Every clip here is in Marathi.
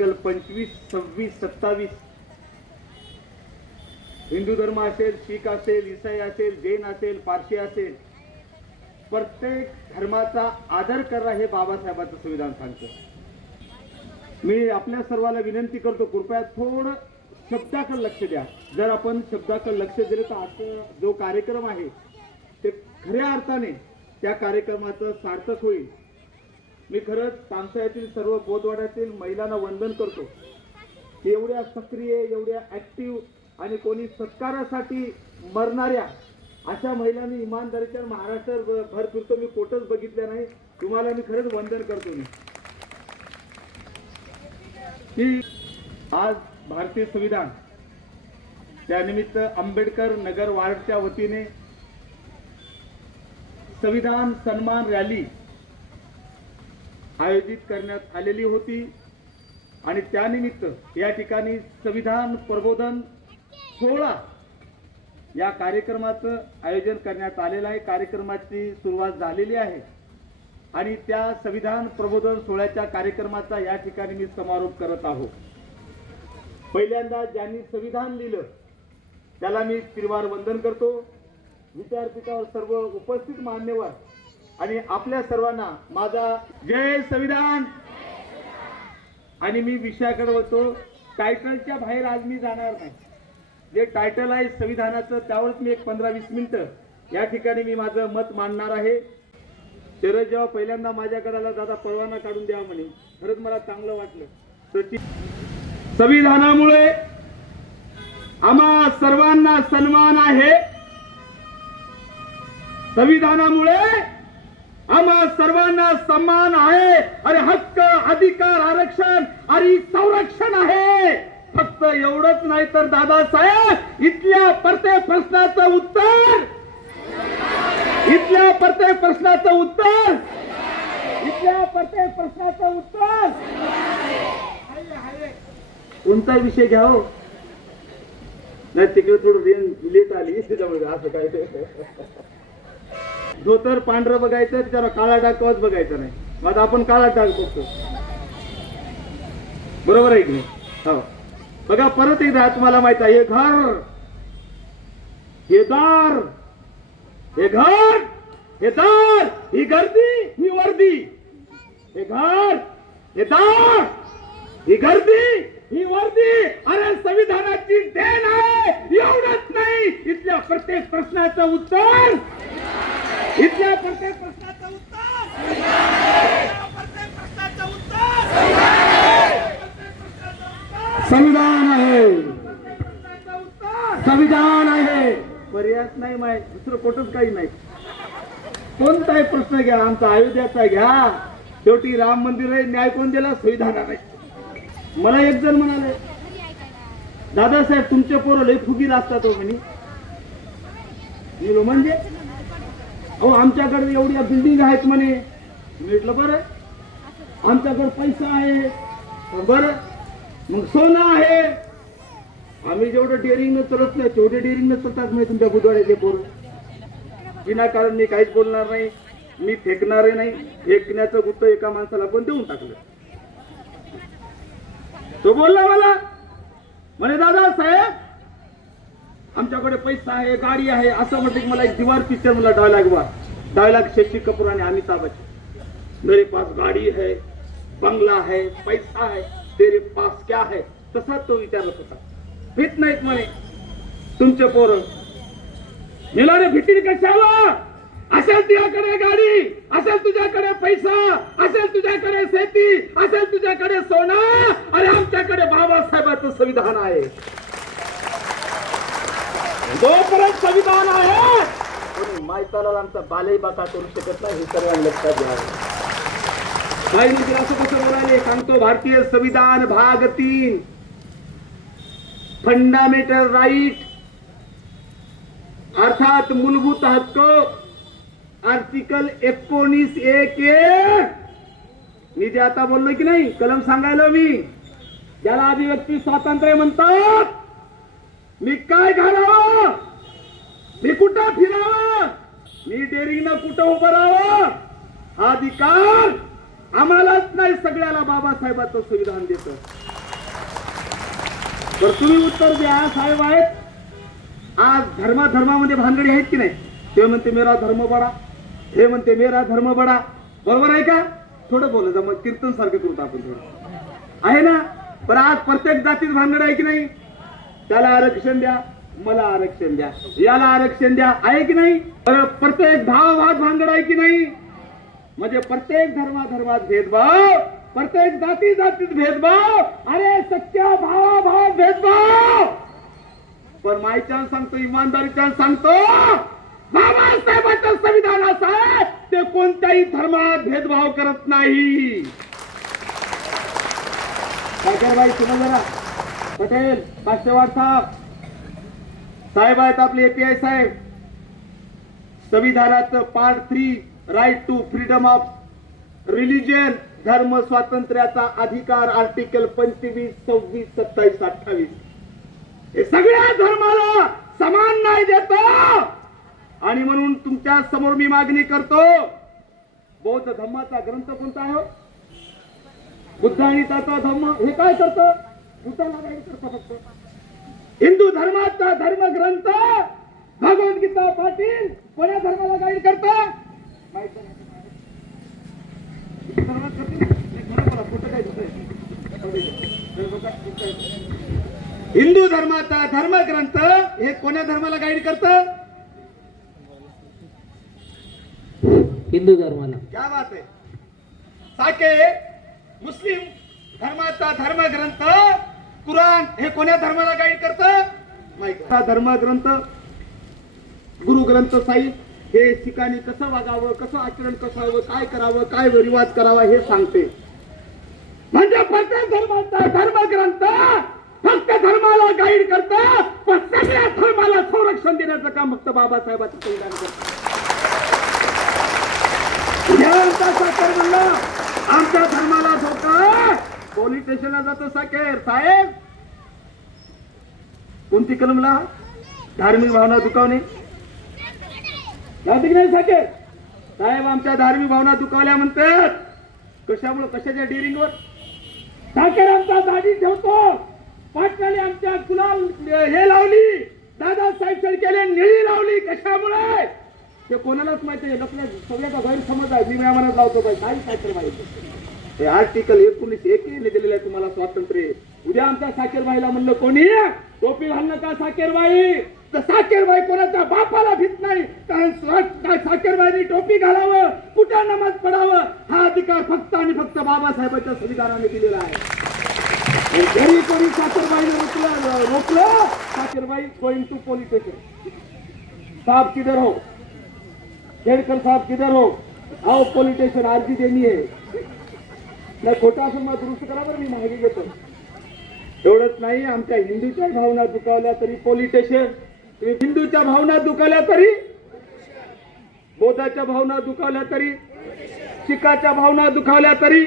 आर्टिकल 25, 26, 27 हिंदू धर्म असेल, शीख असेल, ईसाई असेल, जैन असेल, पारशी असेल, प्रत्येक धर्माचा आदर करा हे बाबासाहेबांचं संविधान सांगतं। मी आपल्या सर्वांना विनंती करतो, कृपया थोडं शब्दाकडे लक्ष द्या। जर आपण शब्दाकडे लक्ष दिलं तर आजचा जो कार्यक्रम आहे ते खऱ्या अर्थाने त्या कार्यक्रमाचं सार्थक होईल। मी खरंच पानसऱ्यातील सर्व बोधवाड्यातील महिलांना वंदन करतो की एवढ्या सक्रिय, एवढ्या ऍक्टिव्ह आणि कोणी सत्कारासाठी मरणाऱ्या अशा महिलांनी इमानदारीच्या महाराष्ट्र भर फिरतो, मी कोटच बघितल्या नाही। तुम्हाला मी खरंच वंदन करतो मी की आज भारतीय संविधान त्यानिमित्त आंबेडकर नगर वार्डच्या वतीने संविधान सन्मान रॅली आयोजित करण्यात आलेली होती आणि त्यानिमित्त या ठिकाणी संविधान प्रबोधन सोहळा या कार्यक्रमाचं आयोजन करण्यात आलेलं आहे। कार्यक्रमाची सुरुवात झालेली आहे आणि त्या संविधान प्रबोधन सोहळ्याच्या कार्यक्रमाचा या ठिकाणी मी समारोप करत आहोत। पहिल्यांदा ज्यांनी संविधान लिहिलं त्याला मी त्रिवार वंदन करतो। विद्यार्थीवर सर्व उपस्थित मान्यवर आणि आपल्या सर्वांना माझा जय संविधान। आणि मी विषयाकडे वळतो, टायटलच्या बाहेर आज मी जाणार नाही। जे टायटल आहे संविधानाचं त्यावरच मी एक 15-20 मिनिटं या ठिकाणी मी माझं मत मांडणार आहे। शरद जेव्हा पहिल्यांदा माझ्याकडे आला, दादा परवाना काढून द्या म्हणे, खरंच मला चांगलं वाटलं। संविधानामुळे आम्हा सर्वांना सन्मान आहे, संविधानामुळे आम्हा सर्वांना सन्मान आहे आणि हक्क, अधिकार, आरक्षण आणि संरक्षण आहे। फक्त एवढंच नाही तर दादासाहेब इथल्या प्रत्येक प्रश्नाचं उत्तर, इथल्या प्रत्येक प्रश्नाचं उत्तर, इथल्या प्रत्येक प्रश्नाचं उत्तर कोणता विषय घ्या हो, नाही तिकडे थोडं लेट आली त्याच्यामुळे असं काय धोतर पांढरं बघायचं, त्याच्यावर काळा डाग कवच बघायचं नाही। मग आपण काळा डाग बघतो, बरोबर आहे की नाही? हो बघा, परत एकदा तुम्हाला माहित आहे, हे घर, हे दार, हे घर, हे दार, ही गर्दी, ही वर्दी, हे घर, हे दार, ही गर्दी, ही वर्दी, अरे संविधानाची देण आहे। एवढंच नाही, इथल्या प्रत्येक प्रश्नाचं उत्तर, इथल्या प्रत्येक प्रश्नाचं उत्तर, प्रत्येक प्रश्नाचं उत्तर संविधान आहे, संविधान आहे, पर्यायच नाही माय, दुसरं कुठंच काही नाही। कोणताही प्रश्न घ्या, आमचा अयोध्याचा घ्या, शेवटी राम मंदिर आहे, न्याय कोण दिला? संविधानाने। मला एक जण म्हणाले, दादासाहेब तुमचे पोरं लई फुगीर असतात हो म्हणे। म्हणजे अहो आमच्याकडे एवढ्या बिल्डिंग आहेत म्हणे। म्हटलं बरं, आमच्याकडे पैसा आहे, बरं मग सोनं आहे, आम्ही जेवढं डेअरिंग न चालत नाही तेवढे डेअरिंग न चालतात मी तुमच्या बुधवाड्याचे पोरं। विनाकारण मी काहीच बोलणार नाही, मी फेकणारे नाही। फेकण्याचं गुत्त एका माणसाला पण देऊन टाकलं। तो बोलला मला, म्हणे दादा साहेब आमच्याकडे पैसा आहे, गाडी आहे, असं म्हटलं की मला एक दीवार पिक्चर मला डायलॉग शशि कपूर आणि अमिताभ बच्चन, मेरे पास गाडी है, बंगला है, पैसा है, तेरे पास क्या है, तसा तो विचारत होता। भीत नाहीत म्हणे तुमचे पोरं, मिळाले भीती कशाला? असेल तुझ्याकडे गाडी, असेल तुझ्याकडे पैसा, असेल तुझ्याकडे शेती, असेल तुझ्याकडे सोनं, आणि आमच्याकडे बाबासाहेबांचं संविधान आहे। जोपर्यंत संविधान आहे कोणी मायताला आमचा बालही बाका करू शकत नाही, हे सर्वांना लक्षात घ्या। काही म्हणजे असं कसं बोलायले सांगतो, भारतीय संविधान भाग 3 फंडामेंटल राईट अर्थात मूलभूत हक्क आर्टिकल 19(1) मी जे आता बोललोय की नाही, कलम सांगायला मी, ज्याला अभिव्यक्ती स्वातंत्र्य म्हणतात। मी काय घालावं, मी कुठं फिरावं, मी डेअरिंगनं कुठं उभं राहावं, हा अधिकार आम्हालाच नाही सगळ्याला बाबासाहेबांचं संविधान देतं. तर तुम्ही उत्तर द्या साहेब. आहेत आज धर्मामध्ये भानगडी आहेत की नाही? ते म्हणते मेरा धर्म बडा, हे म्हणते मेरा धर्म बडा. बरोबर आहे का? थोडं बोलत जा, मग कीर्तन सारखं करू आपण थोडं, आहे ना? पण आज प्रत्येक जातीत भानगड आहे की नाही? त्याला आरक्षण द्या, मला आरक्षण द्या, याला आरक्षण द्या, आहे की नाही? प्रत्येक भावाभावात भानगड आहे की नाही? म्हणजे प्रत्येक धर्मात भेदभाव, प्रत्येक जातीत भेदभाव, अरे सच्चा भावाभावात भेदभाव. पण मायच्यान सांगतो, इमानदारीच्यान सांगतो, बाबासाहेबांचं संविधान असं आहे ते कोणत्याही धर्मात भेदभाव करत नाही. बाई सुना जरा, पटेल काष्टेवाड साहेब आहेत आपले API साहेब. संविधानाचं part 3 right to freedom of religion, धर्म स्वातंत्र्याचा अधिकार, आर्टिकल 25, 26, 27, 28 हे सगळ्या धर्माला समान न्याय देतो. आणि म्हणून तुमच्या समोर मी मागणी करतो, बौद्ध धर्माचा ग्रंथ कोणता आहे? बुद्ध आणि त्याचा धर्म हे काय करतं? बुद्धाला गाईड करतं फक्त. हिंदू धर्माचा धर्मग्रंथ भगवद्गीता पाटील कोण्या धर्माला गाईड करतं? हिंदू धर्माचा धर्मग्रंथ हे कोण्या धर्माला गाईड करतं? हिंदू धर्माला. क्या बात आहे. साके मुस्लिम धर्माचा धर्मग्रंथ कुराण हे कोण्या धर्माला गाईड करतं? धर्मग्रंथ गुरु ग्रंथ साहिब हे शिखांनी कसं वागावं, कसं आचरण कसावं, काय करावं, काय रिवाज करावा हे सांगते. म्हणजे प्रत्येक धर्माचा धर्मग्रंथ फक्त धर्माला गाईड करतं, पण सगळ्या धर्माला संरक्षण देण्याचं काम फक्त बाबासाहेबांचं संविधान करतं. आमच्या धर्माला धोका, पोलीस स्टेशनला जातो साकेर साहेब. कोणती कलमला? धार्मिक भावना दुखावणे. नाही साकेर साहेब, आमच्या धार्मिक भावना दुखावल्या म्हणतात. कशामुळे? कशाच्या डिरिंगवर? साकेर आमचा दाढी ठेवतो, पाटलाने आमच्या गुलाल हे लावली, दादासाहेब शेळकेने निळी लावली. कशामुळे? ते कोणालाच माहिती आहे. लपल्या सगळ्याचा गैरसमज आहे. मी मनात लावतो बाई काय तर माहिती. हे आर्टिकल 19(1) ने दिलेलं आहे तुम्हाला स्वातंत्र्य. उद्या आमच्या साकेरबाईला म्हणलं कोणी टोपी घालणं का साकेरबाई, तर साकेरबाई कोणाच्या बापाला भीत नाही. कारण साकेरबाईनी टोपी घालावं, कुठं नमाज पडावं हा अधिकार फक्त आणि फक्त बाबासाहेबांच्या संविधानाने दिलेला आहे. जरी कोणी साकेरबाईने रोखलं, साकेरबाई गोइंग टू पोलीस स्टेशन. साहब किधर हो? खेडकर साहब किधर हो? आओ पोलीस स्टेशन, अर्जी देनी है. नाही खोटा असं मग दुरुस्त करा बरं, मी मागे घेतो. एवढंच नाही, आमच्या हिंदूच्या भावना दुखावल्या तरी पोलीस स्टेशन, हिंदूच्या भावना दुखावल्या तरी, बौद्धाच्या भावना दुखावल्या तरी, शिखाच्या भावना दुखावल्या तरी,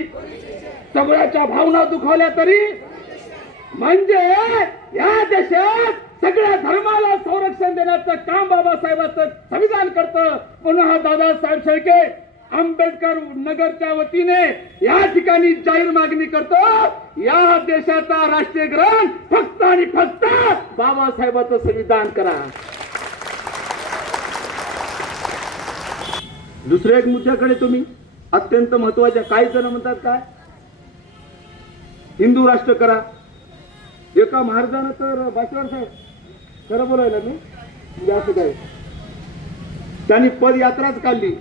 सगळ्याच्या भावना दुखावल्या तरी, म्हणजे या देशात सगळ्या धर्माला संरक्षण देण्याचं काम बाबासाहेबांचं संविधान करतं. म्हणून हा दादासाहेब शेळके आंबेडकर नगरच्या वतीने या ठिकाणी जाहीर मागणी करतो, या देशाचा राष्ट्रीय ग्रंथ फक्त आणि फक्त बाबासाहेबांचं संविधान करा. दुसऱ्या एक मुद्द्याकडे तुम्ही अत्यंत महत्वाच्या, काही जण म्हणतात काय हिंदू राष्ट्र करा. एका महाराजानं तर बाशिवार साहेब खरं बोलायला मी असं काय, त्यांनी पदयात्राच काढली,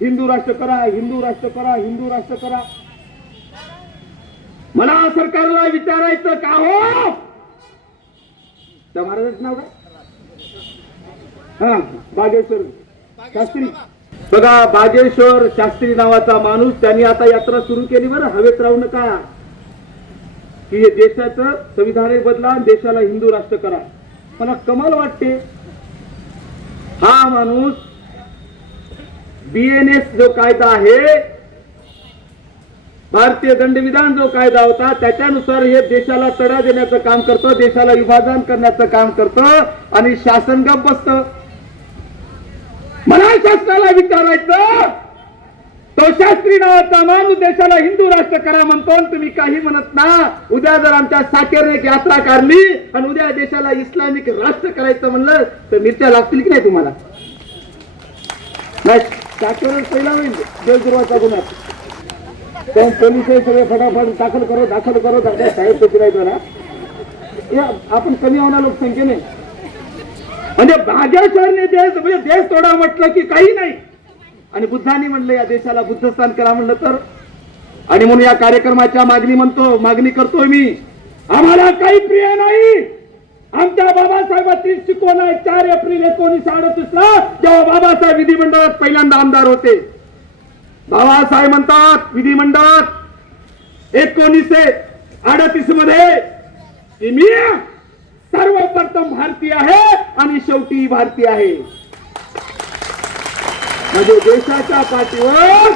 हिंदू राष्ट्र करा, हिंदू राष्ट्र करा, हिंदू राष्ट्र करा. मला सरकारला विचारायचं का हो, त्या महाराजांचं नाव काय? हा, बागेश्वर शास्त्री. बघा, बागेश्वर शास्त्री नावाचा माणूस, त्यांनी आता यात्रा सुरू केली. बरं, हवेत राहू नका की हे देशाचं संविधान बदला, देशाला हिंदू राष्ट्र करा. मला कमाल वाटते, हा माणूस BNS जो कायदा आहे, भारतीय दंडविधान जो कायदा होता, त्याच्यानुसार हे देशाला तडा देण्याचं काम करतो, देशाला विभाजन करण्याचं काम करतो आणि शासन गप्प बसतं. मला शासनाला विचारायचं, तो शास्त्री नावाचा माणूस देशाला हिंदू राष्ट्र करा म्हणतो आणि तुम्ही काही म्हणत ना. उद्या जर आमच्या साकेरने एक यात्रा काढली आणि उद्या देशाला इस्लामिक राष्ट्र करायचं म्हणलं तर मिरच्या लागतील की नाही तुम्हाला? नाही, साकेर पहिला होईल देशद्रोहाचा गुन्हा. पण पोलीस सगळे फटाफट दाखल करो साहेब तो फिरायचं ना. आपण कमी होणार लोकसंख्येने. म्हणजे भाग्येश्वरने देश म्हणजे देश तोडा म्हटलं की काही नाही. आणि बुद्धांनी म्हणलं या देशाला बुद्धस्थान करा म्हणलं तर. आणि म्हणून या कार्यक्रमाच्या मागणी करतोय मी. आम्हाला काही प्रिय नाही. आमच्या बाबासाहेबांची शिकवण आहे 4 एप्रिल 1938 ला जेव्हा बाबासाहेब विधिमंडळात पहिल्यांदा आमदार होते. बाबासाहेब म्हणतात विधिमंडळात 1938 मध्ये की मी सर्वप्रथम भारतीय आहे आणि शेवटी भारतीय आहे. म्हणजे देशाच्या पाठीवर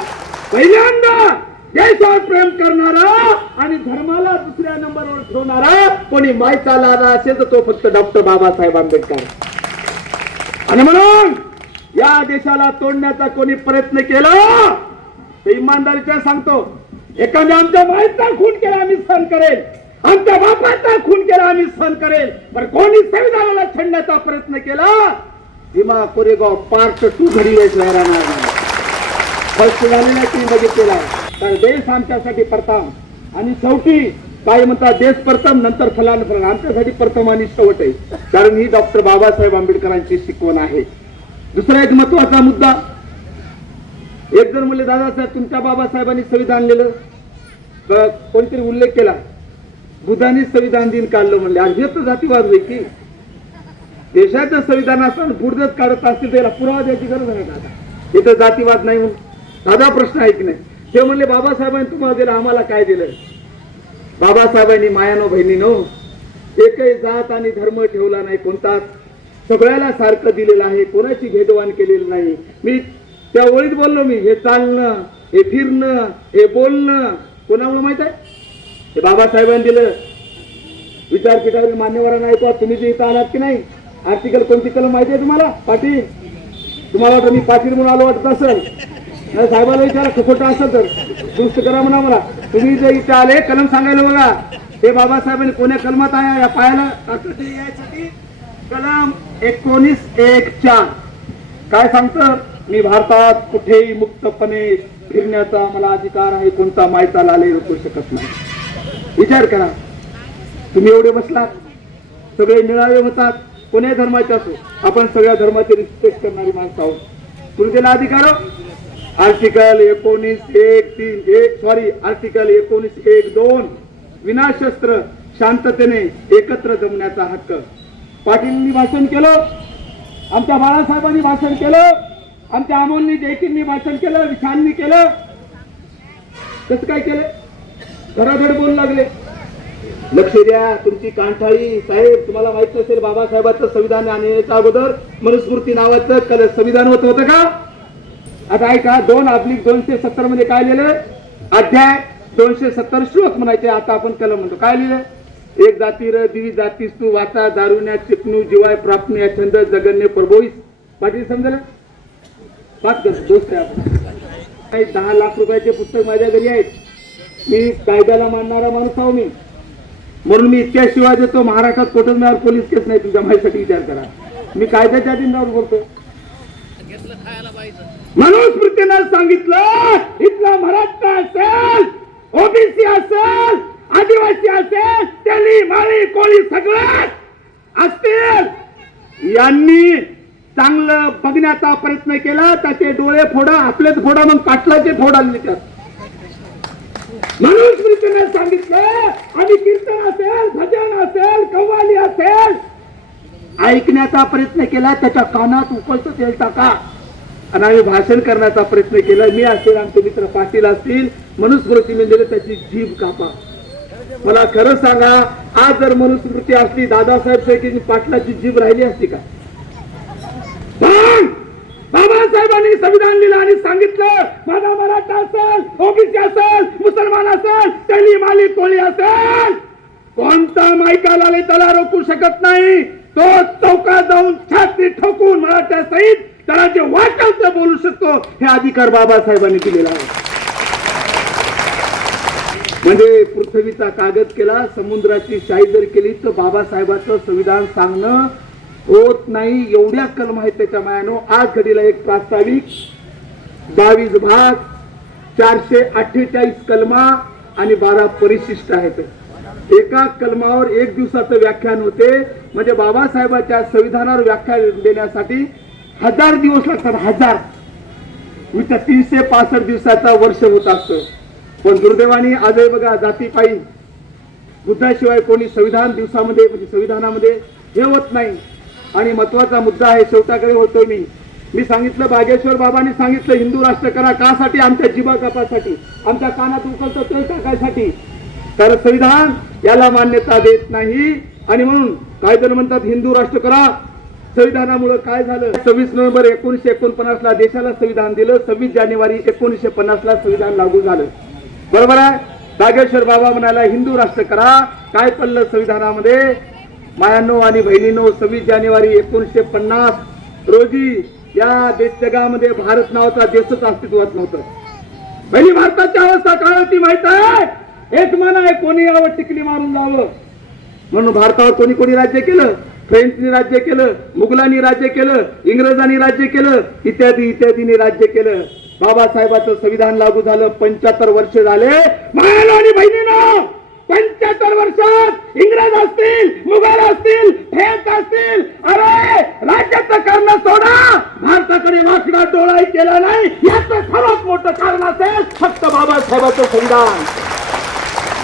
पहिल्यांदा देशावर प्रेम करणारा आणि धर्माला दुसऱ्या नंबरवर ठेवणारा कोणी माय चालणारा असेल तर तो फक्त डॉक्टर बाबासाहेब आंबेडकर. आणि म्हणून या देशाला तोडण्याचा कोणी प्रयत्न केला तर इमानदारीच्या सांगतो, एखाद्या आमच्या मायचा खून केला आम्ही सहन करेल, आमच्या बापाचा खून केला आम्ही सहन करेल, पण कोणी संविधानाला छेडण्याचा प्रयत्न केला भीमा कोरेगाव पार्ट 2 घडी राहणार नाही. फर्स्ट झालेला तुम्ही बघितलेला तर देश आमच्यासाठी प्रथम आणि शेवटी काय म्हणतात देश प्रथम नंतर फलान आमच्यासाठी प्रथम आणि शेवट आहे. कारण ही डॉक्टर बाबासाहेब आंबेडकरांची शिकवण आहे. दुसरा एक महत्वाचा मुद्दा, एक जण म्हणले दादासाहेब तुमच्या बाबासाहेबांनी संविधान लिहिलं, कोणतरी उल्लेख केला बुद्धांनी संविधान दिन काढलं म्हणले. आज हे तर जातीवाद होईल की देशाचं संविधान असताना पुढच काढत असतील त्याला पुरावा द्यायची गरज आहे दादा. इथं जातीवाद नाही म्हणून साधा प्रश्न आहे की नाही. ते म्हणले बाबासाहेबांनी तुम्हाला दिलं आम्हाला काय दिलं. बाबासाहेबांनी मायानो बहिणीनो एकही जात आणि धर्म ठेवला नाही कोणताच, सगळ्याला सारखं दिलेलं आहे, कोणाची भेदवान केलेलं नाही. मी त्या ओळीत बोललो मी हे चालणं हे फिरणं हे बोलणं कोणामुळे माहित आहे हे बाबासाहेबांनी दिलं. विचारपीठावरील मान्यवरांना ऐकवा तुम्ही जे इथं आलात की नाही आर्टिकल कोणती कलम माहिती आहे तुम्हाला? पाटील तुम्हाला वाटतं मी पाटील म्हणून आलो वाटत असेल साहेबाला विचारा खोटं असेल तर दुरुस्त करा म्हणा मला. तुम्ही जे इथे आले कलम सांगायला बघा हे बाबासाहेबांनी कोण्या कलमात आहे या पायाला यासाठी कलम 19(1)(4) काय सांगतं, मी भारतात कुठेही मुक्तपणे फिरण्याचा मला अधिकार आहे, कोणता मायचा लाले रोखू शकत नाही. विचार करा तुम्ही एवढे बसलात सगळे निळावे होतात कोण्या धर्माचे असो, आपण सगळ्या धर्माचे रिस्पेक्ट करणारी माणसं आहोत. तुम्ही त्याला अधिकार आर्टिकल 19(1)(2) विनाशस्त्र शांततेने एकत्र जमण्याचा हक्क. पाटीलनी भाषण केलं, आमच्या बाळासाहेबांनी भाषण केलं, आमच्या अमोलनी जयकींनी भाषण केलं, विशालनी केलं. कसं काय केलं? धडाधड बोलू लागले. लक्ष द्या तुमची कांठाळी साहेब. तुम्हाला माहित नसेल बाबासाहेबांचं संविधान आणण्याच्या अगोदर मनुस्मृती नावाचं संविधान होतं का? आता ऐका 2/270 मध्ये काय लिहिलं? अध्याय 270 श्लोक म्हणायचे. आता आपण कलम म्हणतो काय लिहिलं? एक जाती र दिवी जातीस तू वाचा दारुण्या चिकनू जीवाय प्राप्त या छंद जगन्य प्रभोईस. पाटील समजलं? 10 लाख रुपयाचे पुस्तक माझ्या घरी आहेत. मी कायद्याला मानणारा माणूस आहो मी, म्हणून मी इतक्या शिवाय देतो महाराष्ट्रात कोटच मिळावर पोलीस केस नाही. तुमच्या माझ्यासाठी विचार करा. मी कायद्याच्या अधीन बोलतो. मनुस्मृतीनं सांगितलं इथला मराठा असेल, ओबीसी असेल, आदिवासी असेल, तेली माळी कोळी सगळे असतील, यांनी चांगलं बघण्याचा प्रयत्न केला त्याचे डोळे फोडा, आपलेच फोडा, मग पाटलाचे फोडा. मनुस्मृतीने सांगितलं आणि कीर्तन असेल, भजन असेल, कव्वाली असेल, ऐकण्याचा प्रयत्न केला त्याच्या कानात उकळतं तेल टाका. आणि आम्ही भाषण करण्याचा प्रयत्न केला. मी असेल, आमचे मित्र पाटील असतील, मनुस्मृतीने दिलं त्याची जीभ कापा. मला खरं सांगा आज जर मनुस्मृती असली दादासाहेब पैकी पाटलाची जीभ राहिली असती का? बाबासाहेबांनी संविधान लिहिलं आणि सांगितलं माझा मराठा असेल, ओबीसी असेल, मुसलमान असेल, तेली माली कोळी असेल, कोणता मायकाला त्याला रोखू शकत नाही. तो चौकात जाऊन छाती ठोकून मराठा सहित त्याला जे वाटेल ते बोलू शकतो, हे अधिकार बाबासाहेबांनी दिलेला आहे. म्हणजे पृथ्वीचा कागद केला, समुद्राची शाही जर केली तर बाबासाहेबांचं संविधान सांगणं होत नाही. एवढ्या कलम आहेत त्याच्या मायानो. आज घडीला एक प्रास्ताविक, 22 भाग, 448 कलमा आणि 12 परिशिष्ट आहेत. एका कलमावर 1 दिवसाचं व्याख्यान होते. म्हणजे बाबासाहेबांच्या संविधानावर व्याख्यान देण्यासाठी 1000 दिवस लागतात. 1000 म्हणजे 365 दिवसाचा वर्ष होत असतं. पण दुर्दैवाने आजही बघा, जातीपायी बुद्धाशिवाय कोणी संविधान दिवसामध्ये म्हणजे संविधानामध्ये हे होत नाही. आणि महत्वाचा मुद्दा आहे, शेवटाकडे होतोय मी सांगितलं, बागेश्वर बाबांनी सांगितलं हिंदू राष्ट्र करा. कासाठी? आमच्या जिभा कापासाठी, आमच्या कानात उकळतं तेल टाकायसाठी. तर संविधान याला मान्यता देत नाही. आणि म्हणून काय जण म्हणतात हिंदू राष्ट्र करा. संविधानामुळे काय झालं? 26 नोव्हेंबर 1949 ला देशाला संविधान दिलं. 26 जानेवारी 1950 ला संविधान लागू झालं. बरोबर आहे. बागेश्वर बाबा म्हणाला हिंदू राष्ट्र करा. काय पडलं संविधानामध्ये? मायांनो आणि बहिणींनो, 26 जानेवारी 1950 रोजी या जगामध्ये भारत नावाचा देशच अस्तित्वात नव्हतं. पहिली भारताची अवस्था काय होती माहित आहे? एक मन आहे, कोणी यावं टिकली मारून जावं. म्हणून भारतावर कोणी कोणी राज्य केलं? फ्रेंचनी राज्य केलं, मुघलांनी राज्य केलं, इंग्रजांनी राज्य केलं, इत्यादी इत्यादींनी राज्य केलं. बाबासाहेबांचं संविधान लागू झालं. 75 वर्ष झाले. मायानो आणि बहिणींनो, 75 वर्षात इंग्रज असतील, मुघल असतील, फ्रेंच असतील, अरे राज्याचं करणं सोडा, भारताकडे वाकडा डोळाही केला नाही. याचं सर्वात मोठं कारण असेल फक्त बाबासाहेबांचं संविधान.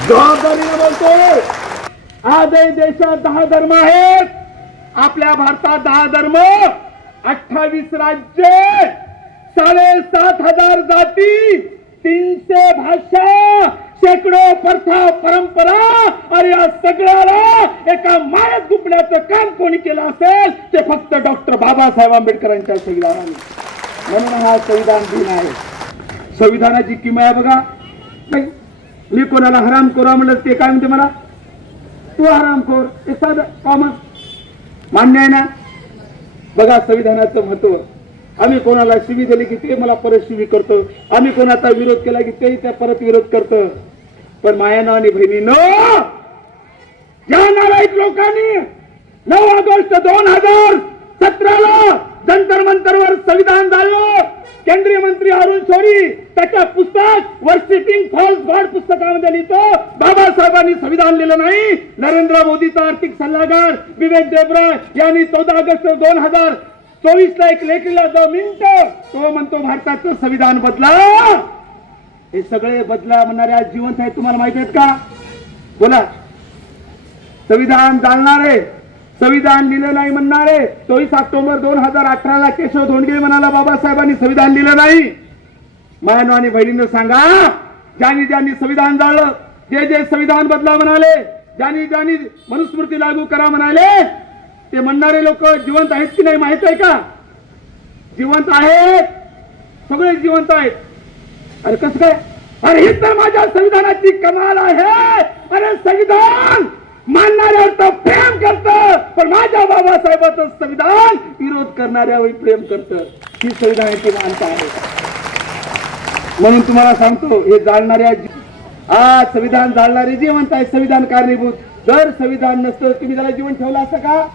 जबाबदारीने बोलतोय. आजही देशात 10 धर्म आहेत. आपल्या भारतात 10 धर्म, 28 राज्य, 7,500 जाती, 300 भाषा, शेकडो प्रथा परंपरा. आणि या सगळ्याला एका माळ्यात गुंफण्याचं काम कोणी केलं असेल ते फक्त डॉक्टर बाबासाहेब आंबेडकरांच्या संविधानाने. म्हणून हा संविधान दिन आहे. संविधानाची किमया बघा. मी कोणाला हरामखोर म्हणलं ते काय म्हणते मला? तू हरामखोर. हे साधं कॉमन मान्य आहे ना? बघा संविधानाचं महत्व. आम्ही कोणाला शिवी दिली की ते मला परत शिवी करतो. आम्ही कोणाचा विरोध केला की तेही त्या परत विरोध करतं. पण मायानो आणि बहिणींनो, ज्या नालायक लोकांनी 9 ऑगस्ट 2017 जंतर मंतरवर संविधान झालं, केंद्रीय मंत्री अरुण शौरी त्याच्या पुस्तक वर्शिपिंग फॉल्स गॉड पुस्तकामध्ये लिहितो बाबासाहेबांनी संविधान लिहिलं नाही. नरेंद्र मोदीचा आर्थिक सल्लागार विवेक देबराय यांनी 14 ऑगस्ट 2024 ला एक लेख लिहिला, 2 मिनिटं. तो म्हणतो भारताचं संविधान बदला. हे सगळे बदला म्हणणारे आज जिवंत आहेत. तुम्हाला माहित आहेत का? बोला. संविधान जाणणारे, संविधान लिहिलं नाही म्हणणारे. 24 ऑक्टोबर 2018 ला केशव धोंडगे म्हणाला बाबासाहेबांनी संविधान लिहिलं नाही. मायानो आणि बहिणींनो सांगा, ज्यांनी संविधान जाळलं, जे संविधान बदला म्हणाले, ज्यांनी मनुस्मृती लागू करा म्हणाले, ते म्हणणारे लोक जिवंत आहेत की नाही माहित आहे का? जिवंत आहेत. सगळे जिवंत आहेत. अरे कसं काय? अरे ही तर माझ्या संविधानाची कमाल आहे. अरे संविधान मानणाऱ्यावर तर प्रेम करतं, पण माझ्या बाबासाहेबांचं संविधान विरोध करणाऱ्यावर प्रेम करतं. ही संविधानाची मानता आहे. म्हणून तुम्हाला सांगतो, हे जाणणाऱ्या आज संविधान जाणणारे जिवंत आहे. संविधान कारणीभूत. जर संविधान नसतं तुम्ही त्याला जीवन ठेवलं असतं का?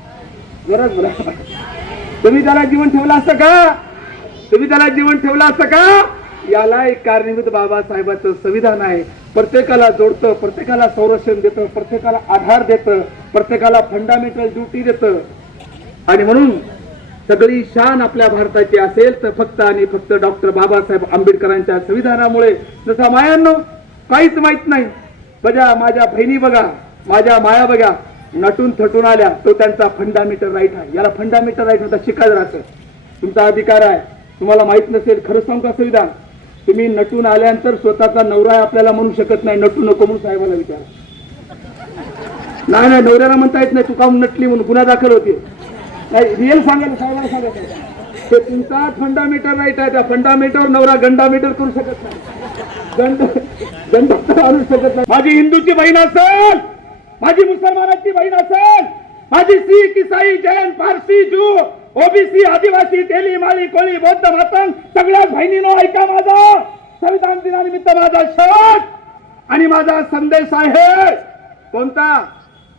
जोरात बोला. तुम्ही त्याला जीवन ठेवलं असतं का? तुम्ही त्याला जीवन ठेवलं असतं का? याला एक कारणीभूत बाबासाहेबांचं संविधान आहे. प्रत्येकाला जोडतं, प्रत्येकाला संरक्षण देतं, प्रत्येकाला आधार देतं, प्रत्येकाला फंडामेंटल ड्युटी देतं. आणि म्हणून सगळी शान आपल्या भारताची असेल तर फक्त आणि फक्त डॉक्टर बाबासाहेब आंबेडकरांच्या संविधानामुळे. जसा मायांनो काहीच माहित नाही. बघा माझ्या बहिणी बघा, माझ्या माया बघा, नटून थटून आल्या. तो त्यांचा फंडामेंटल राईट आहे. याला फंडामेंटल राईट होता शिकायला राहतं. तुमचा अधिकार आहे. तुम्हाला माहित नसेल खरं सांगू का संविधान? तुम्ही नटून आल्यानंतर स्वतःचा नवरा आपल्याला म्हणू शकत नाही नटू नको म्हणून. साहेबाला विचारा. नाही नवऱ्याला म्हणता येत नाही तू का नटली म्हणून, गुन्हा दाखल होते. नाही रिअल सांगायला साहेबाला सांगायचं. ते तुमचा फंडामेंटल राईट आहे. त्या फंडामेंटलवर नवरा गंडामेंटल करू शकत नाही. गंड आणू शकत नाही. माझी हिंदूची बहीण असेल, माझी मुसलमानाची बहीण असेल, माझी शीख, ईसाई, जैन, पारसी, ज्यू ओबीसी, आदिवासी, तेली, माळी, कोळी, बौद्ध, मातंग सगळ्या बहिणीनो ऐका माझा संविधान दिनानिमित्त माझा शेवट आणि माझा संदेश आहे कोणता.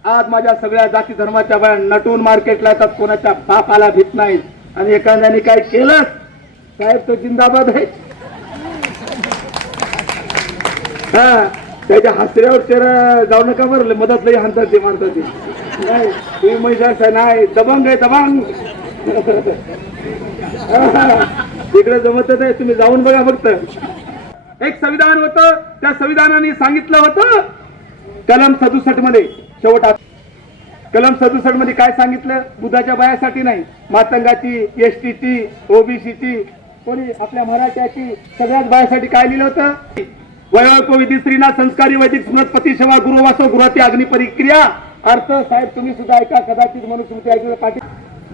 आज माझ्या सगळ्या जाती धर्माच्या बाया नटून मार्केटला येतात, कोणाच्या बापाला भीत नाहीत आणि एखाद्याने काय केलं साहेब तो जिंदाबाद आहे. हा त्याच्या हसऱ्यावर चेहरा जाऊ नका बरं, मदत लई हाणतात ते मारतात ते नाही. तुम्ही महिला नाही दबंग आहे दबंग. तिकडे जमत नाही, तुम्ही जाऊन बघा फक्त. एक संविधान होतं, त्या संविधानाने सांगितलं होतं कलम 67 मध्ये शेवटात. कलम 67 मध्ये काय सांगितलं. बुधाच्या बायासाठी नाही, मातंगाची, एसटीची, ओबीसीची, कोणी आपल्या मराठ्याची सगळ्याच बायासाठी काय लिहिलं होतं. वयोपविधी स्त्रीना संस्कारी वैदिक स्मृत पती सेवा गुरुवासो गृहती अग्नि परिक्रिया. अर्थ साहेब तुम्ही सुद्धा ऐका, कदाचित मनुस्मृती ऐकलं पाटील.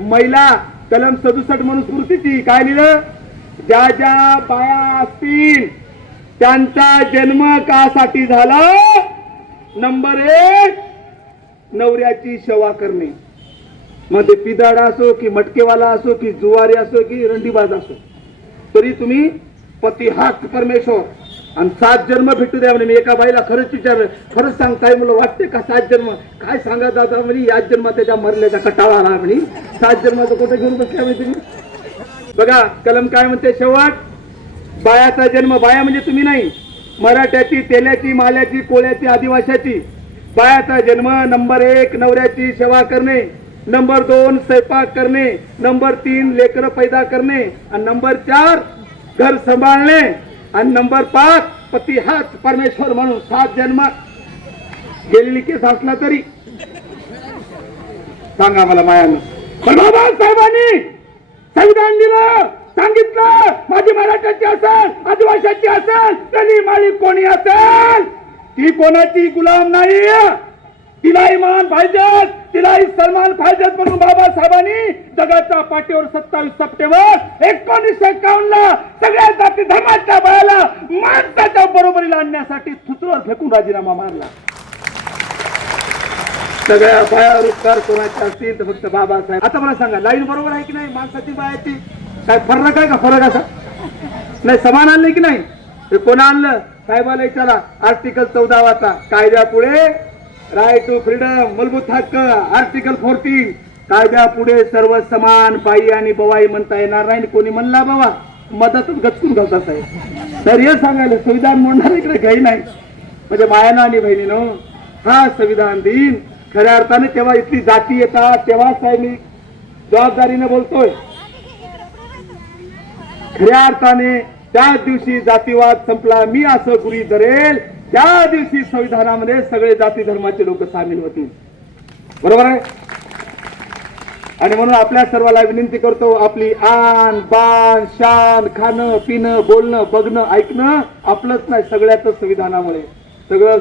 महिला कलम 67 मनुस्मृतीची काय लिहिलं. ज्या ज्या बाया असतील त्यांचा जन्म कासाठी झाला. नंबर 1 नवऱ्याची सेवा करणे. मग ते पिदाडा असो की मटकेवाला असो की जुवारी असो की रंडीबाज असो, तरी तुम्ही पती हाच परमेश्वर आणि 7 जन्म भेटू द्या म्हणे. मी एका बाईला खरंच विचारलं, खरंच सांग काय मुलं वाटते का 7 जन्म. काय सांगा दादा म्हणे, याच जन्मात त्याच्या मरल्याचा कटाळा आला म्हणे. 7 जन्माचं कुठे घेऊन बसल्या म्हणे तुम्ही. बघा कलम काय म्हणते शेवट. बायाचा जन्म, बाया म्हणजे तुम्ही नाही, मराठ्याची, तेल्याची, माल्याची, कोळ्याची, आदिवाशाची. बायाचा जन्म नंबर 1 नवऱ्याची सेवा करणे, नंबर 2 स्वयंपाक करणे, नंबर 3 लेकरं पैदा करणे आणि नंबर 4 घर सांभाळणे आणि नंबर 5 पती हाच परमेश्वर म्हणून. 7 जन्म गेलेली केस असला तरी सांगा मला मायानं. पण बाबासाहेबांनी संविधान दिलं, सांगितलं माझी मराठ्याची असेल, आदिवासीची असेल, तरी माळी कोणी असेल ती कोणाची गुलाम नाही. तिलाही मान पाहिजे, तिलाही सन्मान पाहिजे म्हणून बाबासाहेबांनी जगाच्या पाठीवर 27 सप्टेंबर 1951 ला सगळ्या जाती धर्माच्या बायाला माणसाच्या बरोबरीला आणण्यासाठी थुतूवर फेकून राजीनामा मारला. सगळ्या बाया उपकार कोणाचे असतील तर फक्त बाबासाहेब. आता मला सांगा लाईन बरोबर आहे की नाही माणसाची बायाची. काय फरक आहे का. फरक असा नाही. समान आणले की नाही. हे कोण आणलं साहेबाला विचारा. आर्टिकल 14 वाचा. कायद्यापुढे राईट टू फ्रीडम, मूलभूत हक्क. आर्टिकल 14 कायद्यापुढे सर्व समान. बाई आणि बवाई म्हणता येणार नाही. कोणी म्हणला बाबा मदतच गचकून घालता साहेब. तर हे सांगायला संविधान म्हणणार इकडे काही नाही. म्हणजे मायानं आणि बहिणीनो हा संविधान दिन खऱ्या अर्थाने तेव्हा इथली जाती येतात तेव्हा साहेब मी जबाबदारीने बोलतोय. खऱ्या अर्थाने त्याच दिवशी जातीवाद संपला मी असं गृहीत धरेल. त्या दिवशी संविधानामध्ये सगळे जाती धर्माचे लोक सामील होतील. बरोबर आहे. आणि म्हणून आपल्या सर्वाला विनंती करतो, आपली आन बाण शान, खाणं पिणं बोलणं बघणं ऐकणं आपलंच नाही, सगळ्याच संविधानामुळे. सगळं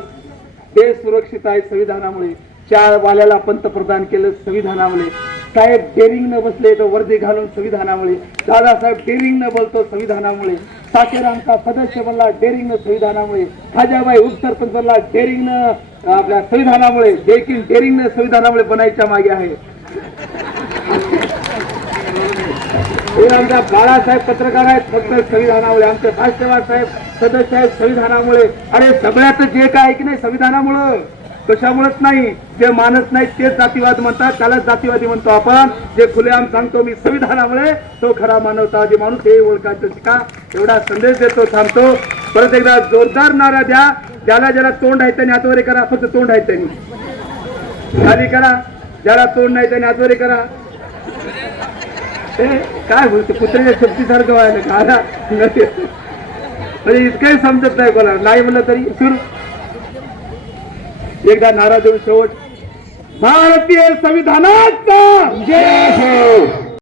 देश सुरक्षित आहे संविधानामुळे. 4 वाल्याला पंतप्रधान केलं संविधानामुळे. साहेब डेरिंग न बसले तर वर्दी घालून संविधानामुळे. दादासाहेब डेरिंग न बोलतो संविधानामुळे. साकेरांचा सदस्य बनला डेरिंग न संविधानामुळे. खाजाबाई उपसरपंच बनला डेरिंग न आपल्या संविधानामुळे. देखील डेरिंग न संविधानामुळे बनायच्या मागे आहे. आमच्या बाळासाहेब पत्रकार आहेत फक्त संविधानामुळे. आमचे भाष्यवाद साहेब सदस्य आहेत संविधानामुळे. अरे सगळ्यात जे काय की नाही संविधानामुळं. कशामुळेच नाही. जे मानत नाही तेच जातीवाद म्हणतात, त्यालाच जातीवादी म्हणतो आपण. जे खुलेआम सांगतो मी संविधानामुळे तो खरा मानवतावादी माणूस हे ओळखायचं शिका. एवढा संदेश देतो. थांबतो. परत एकदा जोरदार नारा द्या. ज्याला ज्याला तोंड आहे त्यांनी हातवरे करा. फक्त तोंड आहे त्यांनी खाली करा. ज्याला तोंड नाही त्यांनी हातवरे करा. काय बोलतो कुत्र्याच्या शक्तीसारखं व्हायला म्हणजे इतकंही समजत नाही कोणाला. नाही म्हणलं तरी सुरू. एकदा नारा देऊन शेवट. भारतीय संविधानाचा जय हो.